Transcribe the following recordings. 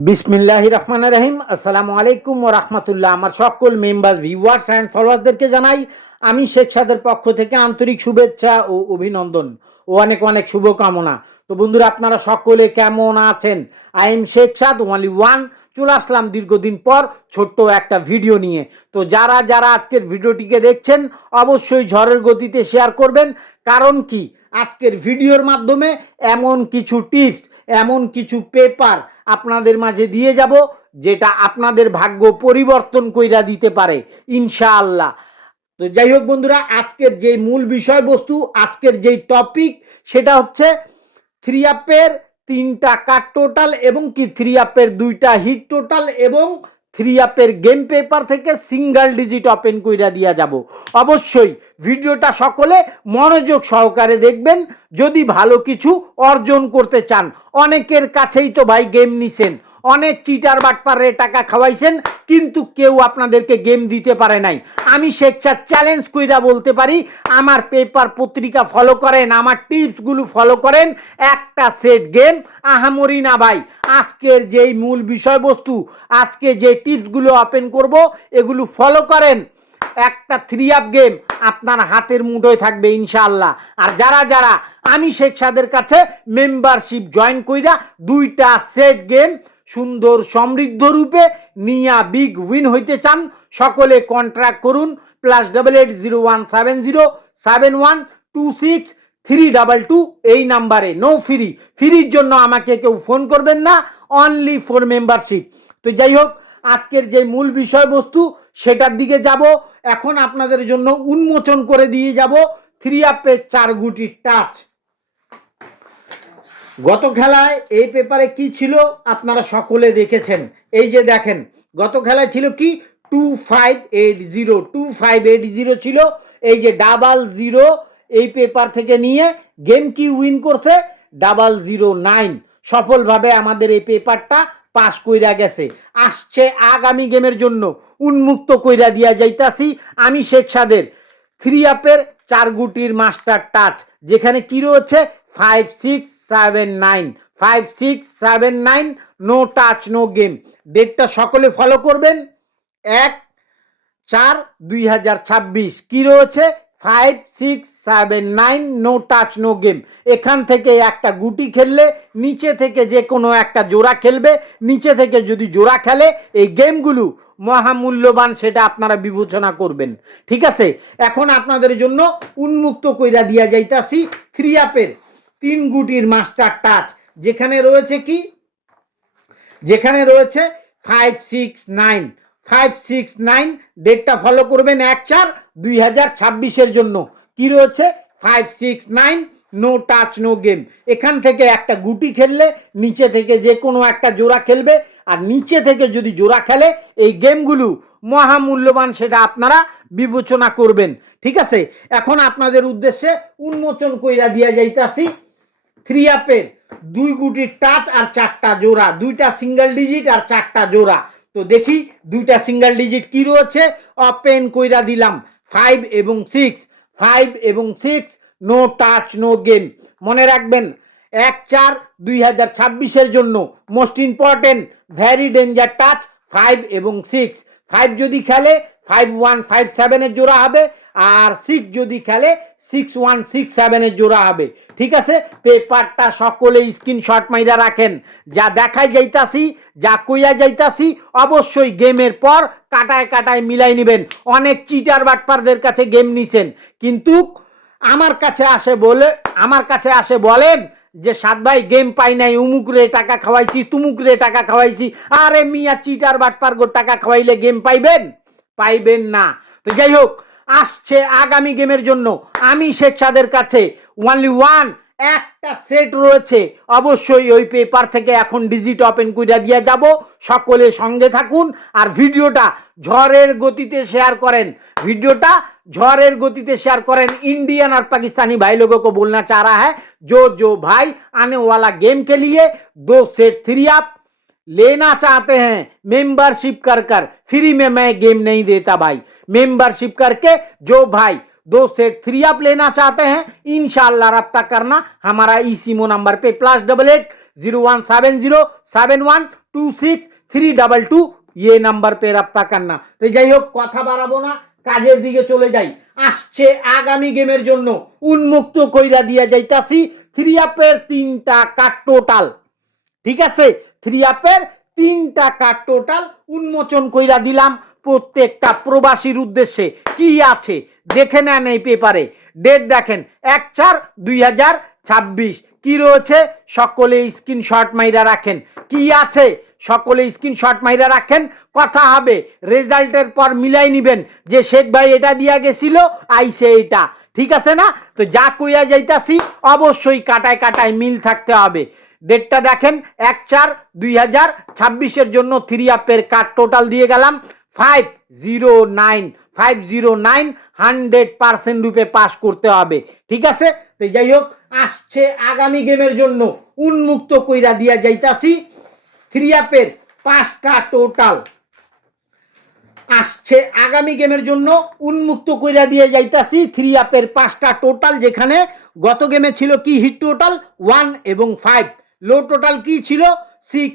বিসমিল্লাহির রহমানির রহিম। আসসালামু আলাইকুম ওয়া রাহমাতুল্লাহ। আমার সকল মেম্বার, ভিউয়ার্স এন্ড ফলোয়ারদেরকে জানাই আমি শেখ সাদের পক্ষ থেকে আন্তরিক শুভেচ্ছা ও অভিনন্দন ও অনেক অনেক শুভকামনা। তো বন্ধুরা, আপনারা সকলে কেমন আছেন? I am Sheikh Saad only one. চলে আসলাম দীর্ঘদিন পর ছোট্ট একটা ভিডিও নিয়ে। তো যারা যারা আজকের ভিডিওটিকে দেখছেন অবশ্যই ঝড়ের গতিতে শেয়ার করবেন। কারণ কি, আজকের ভিডিওর মাধ্যমে এমন কিছু টিপস, এমন কিছু পেপার আপনাদের মাঝে দিয়ে যাব যেটা আপনাদের ভাগ্য পরিবর্তন কইরা দিতে পারে ইনশাআল্লাহ। তো যাই হোক বন্ধুরা, আজকের যে মূল বিষয়বস্তু, আজকের যেই টপিক, সেটা হচ্ছে থ্রি আপের 3টা কাট টোটাল এবং কি থ্রি আপের 2টা হিট টোটাল এবং থ্রি আপের গেম পেপার থেকে সিঙ্গেল ডিজিট ওপেন কইরা দিয়া যাব। অবশ্যই ভিডিওটা সকলে মনোযোগ সহকারে দেখবেন যদি ভালো কিছু অর্জন করতে চান। অনেকের কাছেই তো ভাই গেম নিছেন, অনেক চিটার বাটপারে টাকা খাওয়াইছেন, কিন্তু কেউ আপনাদেরকে গেম দিতে পারে নাই। আমি স্বেচ্ছা চ্যালেঞ্জ কইরা বলতে পারি, আমার পেপার পত্রিকা ফলো করেন, আমার টিপসগুলো ফলো করেন, একটা সেট গেম আহামরি না ভাই। আজকের যেই মূল বিষয়বস্তু, আজকে যে টিপসগুলো ওপেন করব, এগুলো ফলো করেন, একটা থ্রি আপ গেম আপনার হাতের মুঠোয় থাকবে ইনশাআল্লাহ। আর যারা যারা আমি শেখ সাদের কাছে মেম্বারশিপ জয়েন কইরা 2টা সেট গেম সুন্দর সমৃদ্ধ রূপে নিয়া বিগ উইন হইতে চান, সকলে কন্ট্রাক্ট করুন +88017126 322 এই নাম্বারে। নো ফ্রি, ফ্রির জন্য আমাকে কেউ ফোন করবেন না, অনলি ফর মেম্বারশিপ। তো যাই হোক, আজকের যে মূল বিষয়বস্তু সেটার দিকে যাব। এখন আপনাদের জন্য উন্মোচন করে দিয়ে যাব থ্রি আপের 4 গুটির টাচ। গত খেলায় এই পেপারে কি ছিল আপনারা সকলে দেখেছেন। এই যে দেখেন, গত খেলায় ছিল কি 2580 ছিল। এই যে 00 এই পেপার থেকে নিয়ে গেম কি উইন করছে 009। সফলভাবে আমাদের এই পেপারটা পাস কইরা গেছে। আসছে আগামী গেমের জন্য উন্মুক্ত কইরা দিয়া যাইতাছি আমি শেখ সাদের থ্রি আপের 4 গুটির মাস্টার টাচ, যেখানে কি রয়েছে 5679 নো টাচ নো গেম। ডেটটা সকলে ফলো করবেন, 1/4/2026। কি রয়েছে 5679 নো টাচ নো গেম। এখান থেকে একটা গুটি খেললে নিচে থেকে যে কোনো একটা জোড়া খেলবে, নিচে থেকে যদি জোড়া খেলে এই গেমগুলো মহামূল্যবান, সেটা আপনারা বিবেচনা করবেন। ঠিক আছে, এখন আপনাদের জন্য উন্মুক্ত কইরা দিয়া যাইতাছি থ্রি আপের 3 গুটির মাস্টার টাচ, যেখানে রয়েছে কি, যেখানে রয়েছে 569 ডেটটা ফলো করবেন 1/4/2026 জন্য। কি রয়েছে 569 নো টাচ নো গেম। এখান থেকে একটা গুটি খেললে নিচে থেকে যে কোনো একটা জোড়া খেলবে, আর নিচে থেকে যদি জোড়া খেলে এই গেমগুলো মহামূল্যবান, সেটা আপনারা বিবেচনা করবেন। ঠিক আছে, এখন আপনাদের উদ্দেশ্যে উন্মোচন কইরা দিয়া যাইতাছি থ্রি আপের 2 গুটির টাচ আর 4টা জোড়া, 2টা সিঙ্গেল ডিজিট আর 4টা জোড়া। তো দেখি 2টা সিঙ্গেল ডিজিট কি রয়েছে, ওপেন কইরা দিলাম 5 এবং 6 নো টাচ নো গেম। মনে রাখবেন 1/4/2026 জন্য most important very danger touch 5 এবং 6। 5 যদি খেলে 5157 এর জোড়া হবে, আর 6 যদি খেলে 6167 এর জোড়া হবে। ঠিক আছে, পেপারটা সকলে স্ক্রিনশট মাইরা রাখেন। যা দেখাই যাইতাছি, যা কইয়া যাইতাছি, অবশ্যই গেমের পর কাটায় কাটায় মিলাই নেবেন। অনেক চিটার বাটপারদের কাছে গেম নিছেন, কিন্তু আমার কাছে আসে বলেন যে সাদ ভাই গেম পাই নাই, উমুক রে টাকা খাওয়াইছি, তুমুক রে টাকা খাওয়াইছি। আরে মিয়া, চিটার বাটপার গো, টাকা খাওয়াইলে গেম পাইবেন না। তো যাই হোক, আসছে আগামী গেমের জন্য আমি শেখ সাদের কাছে ওয়ানলি ওয়ান একটা সেট রয়েছে। অবশ্যই ওই পেপার থেকে এখন ডিজিট ওপেন কইরা দিয়া যাব। সকলে সঙ্গে থাকুন আর ভিডিওটা ঝড়ের গতিতে শেয়ার করেন। वीडियोटा झड़ेर गति शेयर करें। इंडियन और पाकिस्तानी भाई लोगों को बोलना चाह रहा है, जो भाई आने वाला गेम के लिए 2 सेट थ्री आप लेना चाहते हैं मेंबरशिप कर फ्री में मैं गेम नहीं देता भाई। मेंबरशिप करके जो भाई 2 सेट थ्री आप लेना चाहते हैं इंशाल्लाह रब्ता करना हमारा इसी नंबर पे +88 017071 2632 ये नंबर पे रब्ता करना। তো যাই হোক কথা বাড়াবো না, কাজের দিকে চলে যাই। আসছে আগামী গেমের জন্য উন্মুক্ত কইরা দিয়া যাইতাছি 3 আপের 3টা কার্ড টোটাল। ঠিক আছে, 3 আপের 3টা কার্ড টোটাল উন্মোচন কইরা দিলাম প্রত্যেকটা প্রবাসীর উদ্দেশ্যে। কি আছে দেখে নেন এই পেপারে। ডেট দেখেন 1/4/2026। কি রয়েছে সকলে স্ক্রিনশট মাইরা রাখেন। কি আছে সকলে স্ক্রিনশট মাইরা রাখেন। কথা হবে রেজাল্টের পর মিলাই নিবেন যে শেখ ভাই এটা দিয়া গেছিল, আইসে এটা। ঠিক আছে না? তো যা কইয়া যাইতাছি অবশ্যই কাটায় কাটায় মিল থাকতে হবে। ডেটটা দেখেন 1/4/2026 জন্য 3 আপের কার্ড টোটাল দিয়ে গেলাম 509। 509 100% রূপে পাস করতে হবে। ঠিক আছে, তো যাই হোক আসছে আগামী গেমের জন্য উন্মুক্ত কইরা দিয়া যাইতাছি 3 আপের 5টা টোটাল। আসছে আগামী গেমের জন্য উন্মুক্ত কইরা দিয়ে যাইতাছি 3 আপের 5টা টোটাল, যেখানে গত গেমে ছিল কি হিট টোটাল 1 এবং 5, লো টোটাল কি ছিল 6,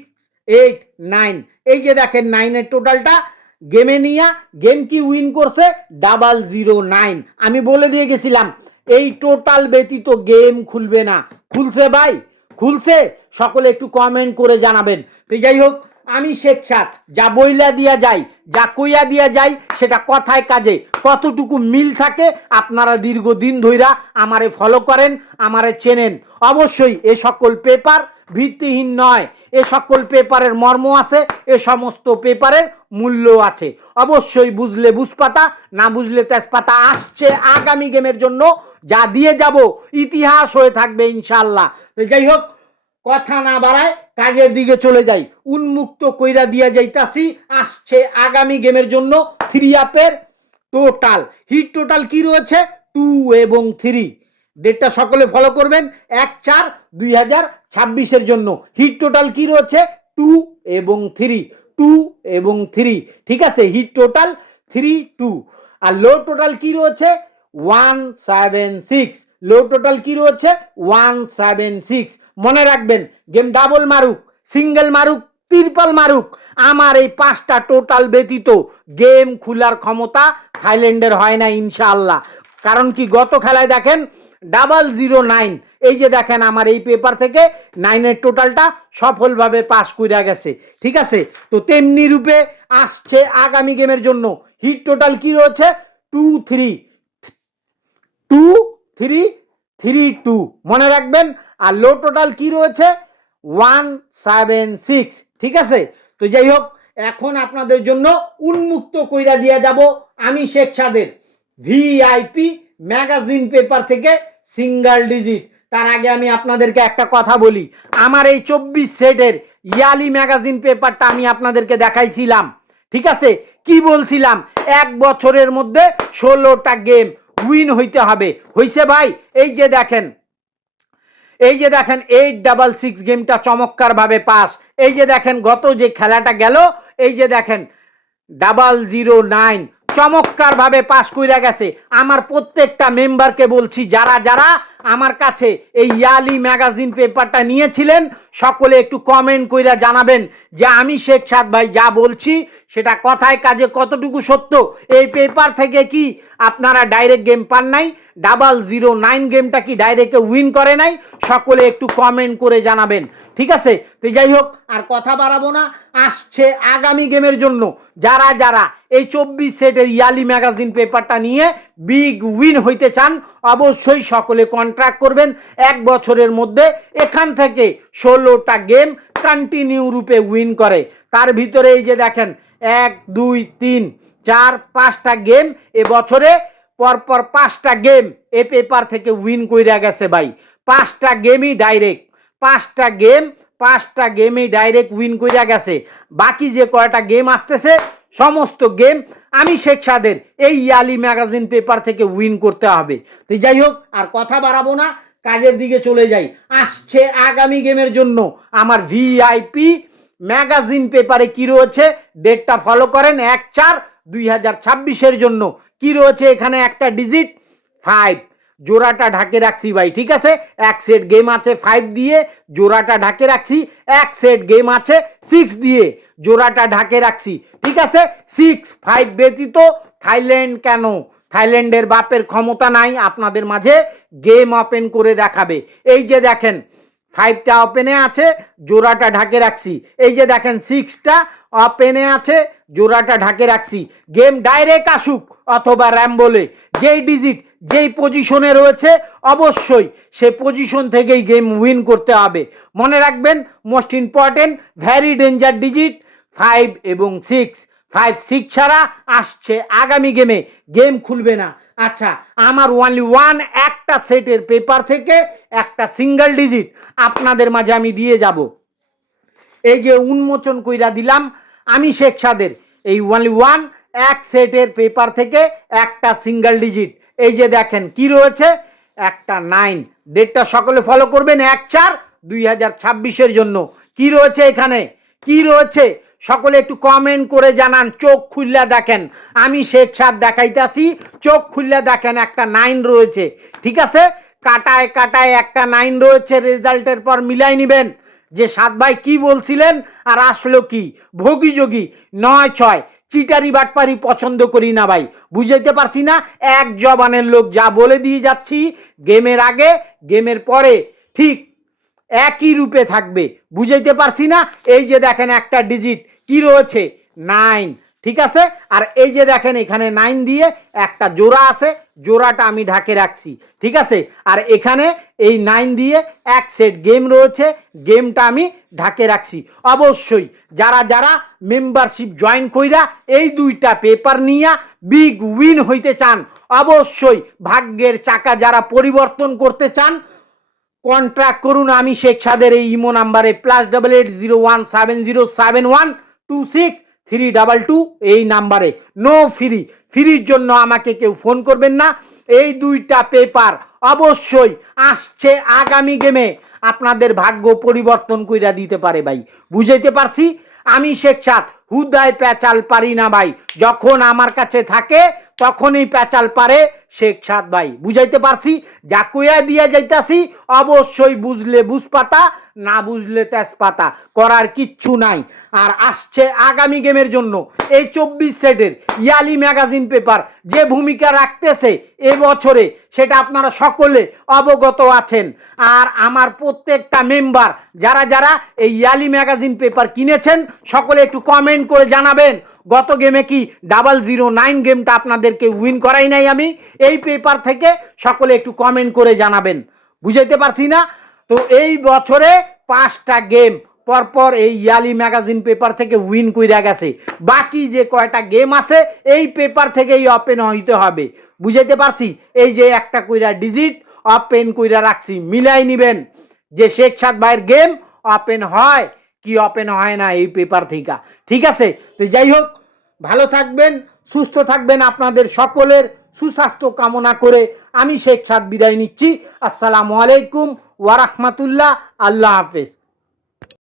8, 9। এই যে দেখেন 9 এর টোটালটা গেমে নিয়া গেম কি উইন করছে 009। আমি বলে দিয়ে গেছিলাম এই টোটাল ব্যতীত গেম খুলবে না। খুলছে ভাই? খুলছে? সকলে একটু কমেন্ট করে জানাবেন। তো যাই হোক আমি শেখ সাদ যা বইলা দিয়া যাই, যা কইয়া দিয়া যাই সেটা কথায় কাজে কতটুকু মিল থাকে আপনারা দীর্ঘদিন ধইরা আমারে ফলো করেন, আমারে চেনেন। অবশ্যই এ সকল পেপার ভিত্তিহীন নয়, এ সকল পেপারের মর্ম আছে, এ সমস্ত পেপারের মূল্য আছে। অবশ্যই বুঝলে বুঝপাতা, না বুঝলে তেজপাতা। আসছে আগামী গেমের জন্য যা দিয়ে যাব ইতিহাস হয়ে থাকবে ইনশাআল্লাহ। তো যাই হোক কথা না বাড়ায় কাজের দিকে চলে যাই। উন্মুক্ত কইরা দিয়া যাইতাছি আসছে আগামী গেমের জন্য 3 আপের টোটাল। হিট টোটাল কি রয়েছে 2 এবং 3। ডেটটা সকলে ফলো করবেন 1/4/2026 জন্য। হিট টোটাল কি রয়েছে 2 এবং 3, 2 এবং 3। ঠিক আছে, হিট টোটাল 3, 2। আর লো টোটাল কি রয়েছে 176। লো টোটাল কি রয়েছে 176। মনে রাখবেন গেম ডাবল মারুক, সিঙ্গেল মারুক, ট্রিপল মারুক, আমার এই 5টা টোটাল ব্যতীত গেম খোলার ক্ষমতা থাইল্যান্ডের হয় না ইনশাআল্লাহ। কারণ কি গত খেলায় দেখেন 009। এই যে দেখেন আমার এই পেপার থেকে 9 এর টোটালটা সফলভাবে পাস কইরা গেছে। ঠিক আছে, তো তেমনি রূপে আসছে আগামী গেমের জন্য হিট টোটাল কি রয়েছে 2, 3, 2, 3, 3, 2 মনে রাখবেন। আর লো টোটাল কি রয়েছে 176। ঠিক আছে, তো যাই হোক এখন আপনাদের জন্য উন্মুক্ত কইরা দিয়া যাব আমি শেখ সাদের ভিআইপি ম্যাগাজিন পেপার থেকে সিঙ্গেল ডিজিট। তার আগে আমি আপনাদেরকে একটা কথা বলি, আমার এই 24 সেটের ইয়ালি ম্যাগাজিন পেপারটা আমি আপনাদেরকে দেখাইছিলাম। ঠিক আছে, কি বলছিলাম 1 বছরের মধ্যে 16টা গেম উইন হইতে হবে। হইছে ভাই? এই যে দেখেন 866 গেমটা চমৎকার ভাবে পাস। এই যে দেখেন গত যে খেলাটা গেল, এই যে দেখেন 009 চমৎকার ভাবে পাস কইরা গেছে। আমার প্রত্যেকটা মেম্বারকে বলছি যারা যারা আমার কাছে এই ইয়ালি ম্যাগাজিন পেপারটা নিয়েছিলেন সকলে একটু কমেন্ট কইরা জানাবেন যে আমি শেখ সাদ ভাই যা বলছি সেটা কথায় কাজে কতটুকু সত্য। এই পেপার থেকে কি আপনারা ডাইরেক্ট গেম পান নাই? 009 গেমটা কি ডাইরেক্টে উইন করে নাই? সকলে একটু কমেন্ট করে জানাবেন। ঠিক আছে, তো যাই হোক আর কথা বাড়াবো না। আসছে আগামী গেমের জন্য যারা যারা এই 24 সেটের ইয়ালি ম্যাগাজিন পেপারটা নিয়ে বিগ উইন হইতে চান অবশ্যই সকলে কন্ট্রাক্ট করবেন 1 বছরের মধ্যে এখান থেকে 16টা গেম কন্টিনিউ রূপে উইন করে। তার ভিতরে এই যে দেখেন 1, 2, 3, 4, 5টা গেম এ বছরে পরপর 5টা গেম এ পেপার থেকে উইন কইরা গেছে ভাই। 5টা গেমই ডাইরেক্ট, 5টা গেমই ডাইরেক্ট উইন কইরা গেছে। বাকি যে কয়টা গেম আসতেছে সমস্ত গেম আমি শেখ সাদের এই ইয়ালি ম্যাগাজিন পেপার থেকে উইন করতে হবে। তো যাই হোক আর কথা বাড়াবো না, কাজের দিকে চলে যাই। আসছে আগামী গেমের জন্য আমার ভিআইপি ম্যাগাজিন পেপারে কি রয়েছে ডেটটা ফলো করেন 1/4/2026 জন্য। কি রয়েছে এখানে একটা ডিজিট 5, জোড়াটা ঢাকে রাখছি ভাই, ঠিক আছে। এক সেট গেম আছে 5 দিয়ে, জোড়াটা ঢাকে রাখছি। এক সেট গেম আছে 6 দিয়ে, জোড়াটা ঢাকে রাখছি, ঠিক আছে। 6 5 ব্যতীত থাইল্যান্ড কেন, থাইল্যান্ডের বাপের ক্ষমতা নাই আপনাদের মাঝে গেম ওপেন করে দেখাবে। এই যে দেখেন 5টা ওপেনে আছে, জোড়াটা ঢাকে রাখছি। এই যে দেখেন 6টা ওপেনে আছে, জোড়াটা ঢাকে রাখছি। গেম ডাইরেক্ট আসুক অথবা র্যাম বলে, যেই ডিজিট যেই পজিশনে রয়েছে অবশ্যই সে পজিশন থেকেই গেম উইন করতে হবে। মনে রাখবেন most important very danger digit 5 এবং 6। 5 6 ছাড়া আসছে আগামী গেমে গেম খুলবে না। আচ্ছা, আমার ওনলি ওয়ান একটা সেটের পেপার থেকে একটা সিঙ্গেল ডিজিট আপনাদের মাঝে আমি দিয়ে যাব। এই যে উন্মোচন কইরা দিলাম আমি শেখ সাদের, এই ওনলি ওয়ান এক সেটের পেপার থেকে একটা সিঙ্গেল ডিজিট। এই যে দেখেন কি রয়েছে, একটা 9, ডেটটা সকলে ফলো করবেন 1/4/2026 জন্য। কি রয়েছে এখানে, কি রয়েছে সকলে একটু কমেন্ট করে জানান। চোখ খুললা দেখেন, আমি শেখ সাদ দেখাইতাছি, চোখ খুললা দেখেন একটা 9 রয়েছে, ঠিক আছে। কাটায় কাটায় একটা 9 রয়েছে, রেজাল্টের পর মিলাই নিবেন যে সাদ ভাই কি বলছিলেন আর আসলো কি। ভোগী যোগী 9-6 চিটারি বাটপারি পছন্দ করি না ভাই, বুঝাইতে পারছি না। এক জবানের লোক যা বলে দিয়ে যাচ্ছি গেমের আগে গেমের পরে ঠিক একই রূপে থাকবে, বুঝাইতে পারছি না। এই যে দেখেন একটা ডিজিট কি রয়েছে 9, ঠিক আছে। আর এই যে দেখেন এখানে 9 দিয়ে একটা জোড়া আছে, জোড়াটা আমি ঢাকে রাখছি, ঠিক আছে। আর এখানে এই 9 দিয়ে এক সেট গেম রয়েছে, গেমটা আমি ঢাকে রাখছি। অবশ্যই যারা যারা মেম্বারশিপ জয়েন কইরা এই দুইটা পেপার নিয়ে বিগ উইন হইতে চান, অবশ্যই ভাগ্যের চাকা যারা পরিবর্তন করতে চান কন্ট্রাক্ট করুন আমি শেখ সাদের এই ইমো নাম্বারে +8801707126 এই নাম্বারে। নো ফ্রি, ফ্রির জন্য আমাকে কেউ ফোন করবেন না। এই দুইটা পেপার অবশ্যই আসছে আগামী গেমে আপনাদের ভাগ্য পরিবর্তন কইরা দিতে পারে ভাই, বুঝাইতে পারছি। আমি শেখ সাদ হুদায় প্যাচাল পারি না ভাই, যখন আমার কাছে থাকে তখনই প্যাচাল পারে শেখ সাদ ভাই, বুঝাইতে পারছি। যা কইয়া দিয়া যাইতাছি অবশ্যই বুঝলে বুঝপাতা, না বুঝলে তেজপাতা, করার কিচ্ছু নাই। আর আসছে আগামী গেমের জন্য এই 24 সেটের ইয়ালি ম্যাগাজিন পেপার যে ভূমিকা রাখতেছে এবছরে সেটা আপনারা সকলে অবগত আছেন। আর আমার প্রত্যেকটা মেম্বার যারা যারা এই ইয়ালি ম্যাগাজিন পেপার কিনেছেন সকলে একটু কমেন্ট করে জানাবেন গত গেমে কি 009 গেমটা আপনাদেরকে উইন করাই নাই আমি। এই পেপার থেকে সকলে একটু কমেন্ট করে জানাবেন, বুঝাইতে পারছি না। তো এই বছরে 5টা গেম পরপর এই ইয়ালি ম্যাগাজিন পেপার থেকে উইন কইরা গেছে, বাকি যে কয়টা গেম আছে এই পেপার থেকেই ওপেন হইতে হবে, বুঝাইতে পারছি। এই যে একটা কইরা ডিজিট ওপেন কইরা রাখছি, মিলাই নিবেন যে শেখ সাদ ভাইয়ের গেম ওপেন হয় কি ওপেন হয় না এই পেপার থেকে, ঠিক আছে। তো যাই হোক, ভালো থাকবেন, সুস্থ থাকবেন, আপনাদের সকলের সুস্বাস্থ্য কামনা করে আমি শেখ সাদ বিদায় নিচ্ছি। আসসালামু আলাইকুম ওয়া রাহমাতুল্লাহ, আল্লাহ হাফেজ।